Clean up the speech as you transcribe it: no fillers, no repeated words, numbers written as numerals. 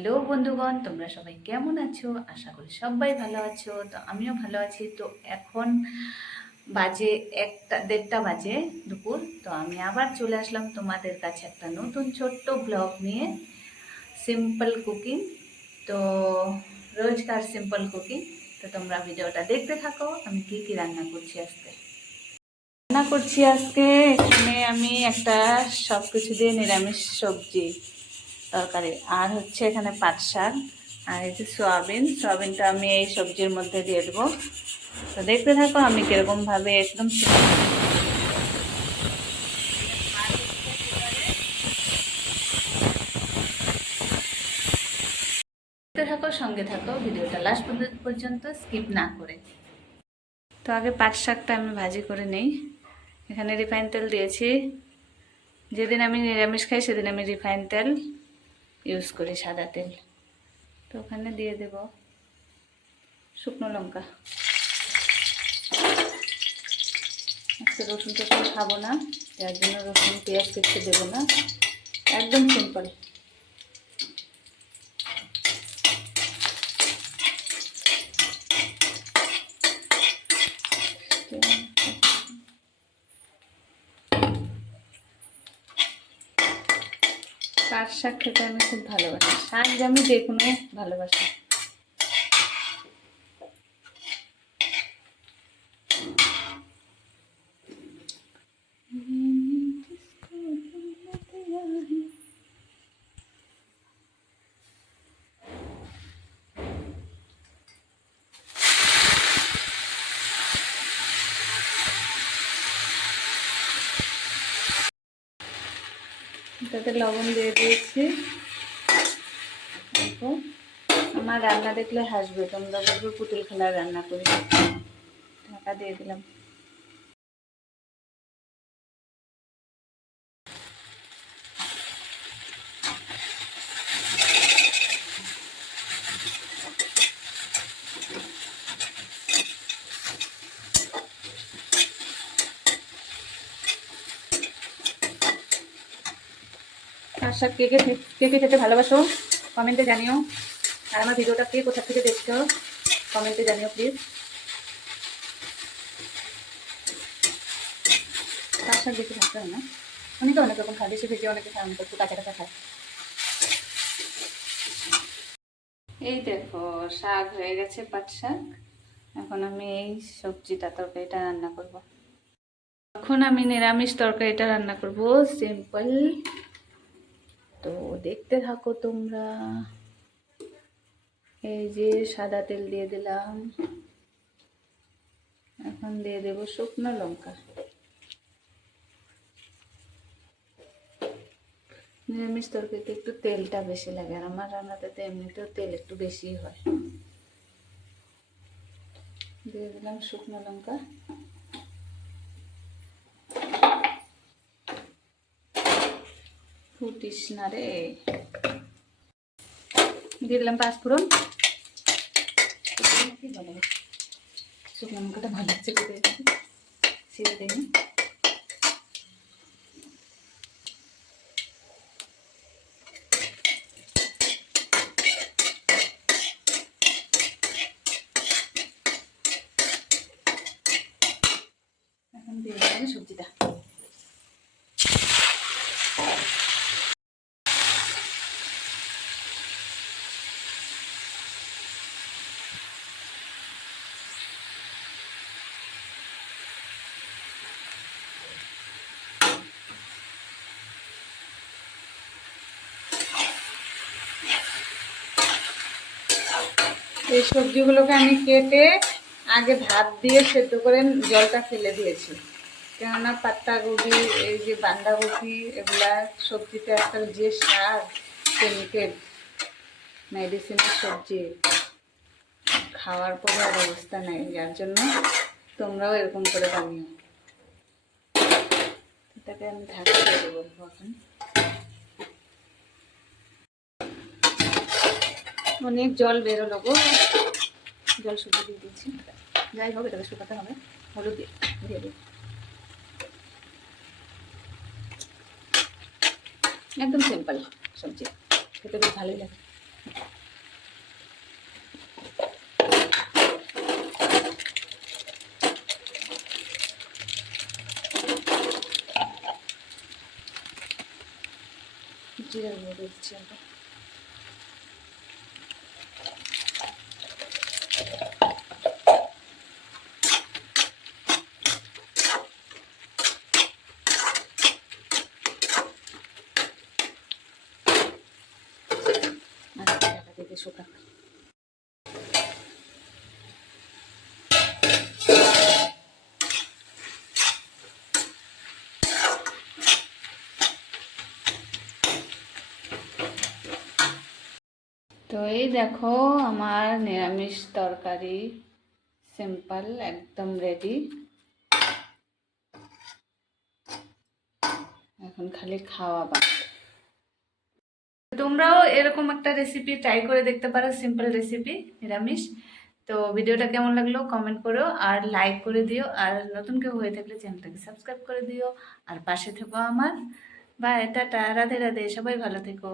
Hello বন্ধুগণ, তোমরা সবাই কেমন আছো? আশা করি সবাই ভালো আছো। তো আমিও ভালো আছি। তো এখন বাজে 1:30 বাজে দুপুর। তো আমি আবার চলে আসলাম তোমাদের কাছে একটা নতুন ছোট্ট ব্লগ নিয়ে, সিম্পল কুকিং। তো রোজকার সিম্পল কুকিং। তো তোমরা ভিডিওটা দেখতে থাকো, আমি কি কি রান্না করছি আজকে। এখানে আমি একটা সব কিছু দিয়ে নিরামিষ সবজি তরকারি, আর হচ্ছে এখানে পাট শাক, আর এই যে সোয়াবিনটা আমি এই সবজির মধ্যে দিয়ে দেবো। তো দেখতে থাকো আমি কীরকমভাবে একদম দেখতে থাকো, সঙ্গে থাকো, ভিডিওটা লাস্ট পর্যন্ত স্কিপ না করে। তো আগে পাট শাকটা আমি ভাজি করে নেই। এখানে রিফাইন তেল দিয়েছি। যেদিন আমি নিরামিষ খাই সেদিন আমি রিফাইন তেল ইউজ করি, সাদা তেল। তো ওখানে দিয়ে দেব শুকনো লঙ্কা। আজকে রসুন টসুন খাবো না, যার জন্য রসুন পেঁয়াজ কিছু দেবো না, একদম সিম্পল। পাট শাক খেতে আমি খুব ভালোবাসি, শাক আমি যে কোনো ভালোবাসি। এটাতে লবণ দিয়ে দিয়েছি। আমার রান্না দেখলে হাসবে, তোমরা বলবে পুতুল খেলার রান্না করি। ঢাকা দিয়ে দিলাম। পাট শাক কে কে খেতে ভালোবাসো কমেন্টে জানিও। আর আমার ভিডিওটা কে কোথা থেকে দেখছো কমেন্টে জানিও প্লিজ। পাট শাক বেশি ভাজতে হয় না, অনেকে অনেক রকম খায়, বেশি ভেজে অনেকে খায়, অনেকে একটু কাঁচা কাঁচা খায়। এই দেখো শাক হয়ে গেছে, পাট শাক। এখন আমি এই সবজিটা তরকারিটা রান্না করব। এখন আমি নিরামিষ তরকারিটা রান্না করব, সিম্পল। তো দেখতে থাকো তোমরা। এই যে সাদা তেল দিয়ে দিলাম, এখন দিয়ে দেব শুকনো লঙ্কা। নিরামিষ তরকারিতে একটু তেলটা বেশি লাগে, আর আমার রান্নাতে তো এমনিতেও তেল একটু বেশি হয়। দিয়ে দিলাম শুকনো লঙ্কা। ফুটিস না রে। দিয়ে দিলাম পাঁচফোড়ন। শুকনো লঙ্কাটা ভালো লাগছে, ছিঁড়ে দিই। এখন দিয়ে দিলাম সবজিটা। এই সবজিগুলোকে আমি কেটে আগে ভাত দিয়ে সেদ্ধ করে জলটা ফেলে দিয়েছি, কেননা পাতাকপি, এই যে বাঁধাকপি, এগুলা সবজিতে একটা যে সার, কেমিক্যাল মেডিসিনের সবজি, খাওয়ার পরে আর অবস্থা নেই। যার জন্য তোমরাও এরকম করে বানিও। এটাকে আমি ঢাকা দিয়ে দেবো। এখন অনেক জল বেরোলো গো, জল শুকিয়ে দিয়ে দিচ্ছি। যাই হোক, এটাকে শুকাতে হবে। হলুদ দিয়ে দিই, একদম সিম্পল সবজি, খেতে বেশ ভালোই লাগে। জিরার গুঁড়ো দিচ্ছি আবার। ঢাকা থেকে শুকানো। তো এই দেখো আমার নিরামিষ তরকারি সিম্পল একদম রেডি। এখন খালি খাওয়া বাকি। তোমরাও এরকম একটা রেসিপি ট্রাই করে দেখতে পারো, সিম্পল রেসিপি নিরামিষ। তো ভিডিওটা কেমন লাগলো কমেন্ট করো আর লাইক করে দিও, আর নতুন কেউ হয়ে থাকলে চ্যানেলটাকে সাবস্ক্রাইব করে দিও আর পাশে থেকো আমার। বাই, টাটা, রাধে রাধে, সবাই ভালো থেকো।